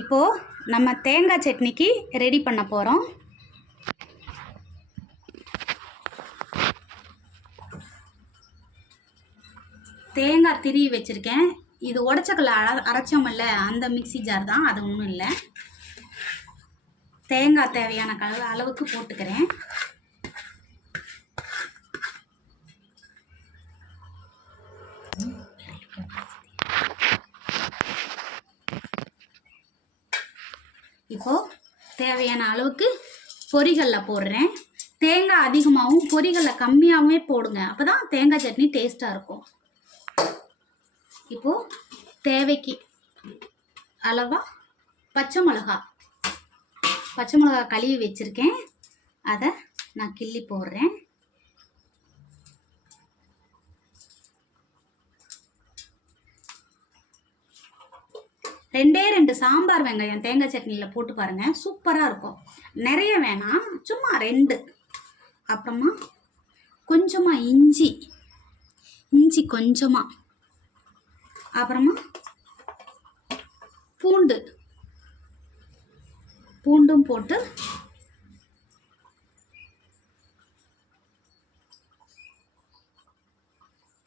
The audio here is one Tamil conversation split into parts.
இப்போது நம்ம தேங்காய் சட்னிக்கு ரெடி பண்ண போகிறோம். தேங்காய் திருவி வச்சுருக்கேன். இது உடச்சக்கல்ல அரைச்சோமில்ல அந்த மிக்ஸி ஜார் தான், அது ஒன்றும் இல்லை. தேங்காய் தேவையான அளவுக்கு போட்டுக்கிறேன். இப்போது தேவையான அளவுக்கு பொரிகல்ல போடுறேன். தேங்காய் அதிகமாகவும் பொரிகல்ல கம்மியாகவும் போடுங்க, அப்போ தான் தேங்காய் சட்னி டேஸ்ட்டாக இருக்கும். இப்போது தேவைக்கு அளவாக பச்சை மிளகா கழுவி வச்சுருக்கேன், அதை நான் கிள்ளி போடுறேன். ரெண்டே 2 சாம்பார் வெங்காயம் தேங்காய் சட்னியில் போட்டு பாருங்கள், சூப்பராக இருக்கும். நிறைய வேணாம், சும்மா 2. அப்புறமா கொஞ்சமாக இஞ்சி கொஞ்சமாக, அப்புறமா பூண்டும் போட்டு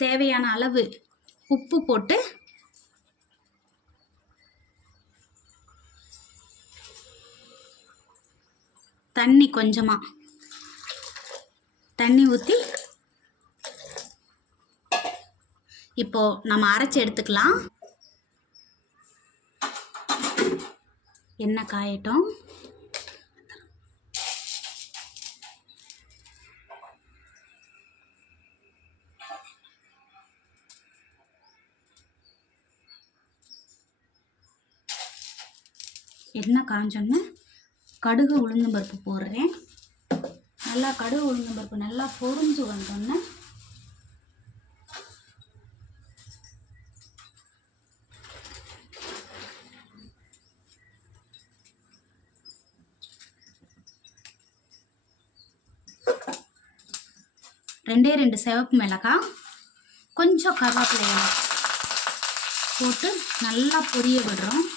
தேவையான அளவு உப்பு போட்டு கொஞ்சமாக தண்ணி ஊற்றி இப்போது நம்ம அரைச்சி எடுத்துக்கலாம். எண்ணெய் காயட்டும். எண்ணெய் காஞ்சோன்னு கடுகு உளுந்தம்பருப்பு போடுறேன். நல்லா கடுகு உளுந்தம்பருப்பு நல்லா பொரிஞ்சு வந்தோன்னே ரெண்டே 2 சிவப்பு மிளகாய், கொஞ்சம் கருவேப்பிலை போட்டு நல்லா பொரிய விடுறோம்.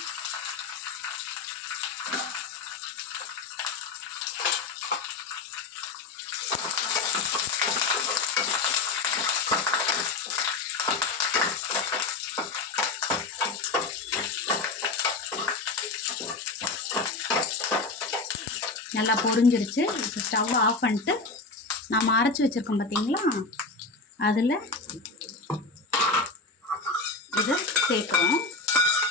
நல்லா பொரிஞ்சிருச்சு. இப்போ ஸ்டவ் ஆஃப் பண்ணிட்டு நம்ம அரைச்சி வச்சுருக்கோம் பார்த்தீங்களா, அதில் இதை சேர்க்குறோம்.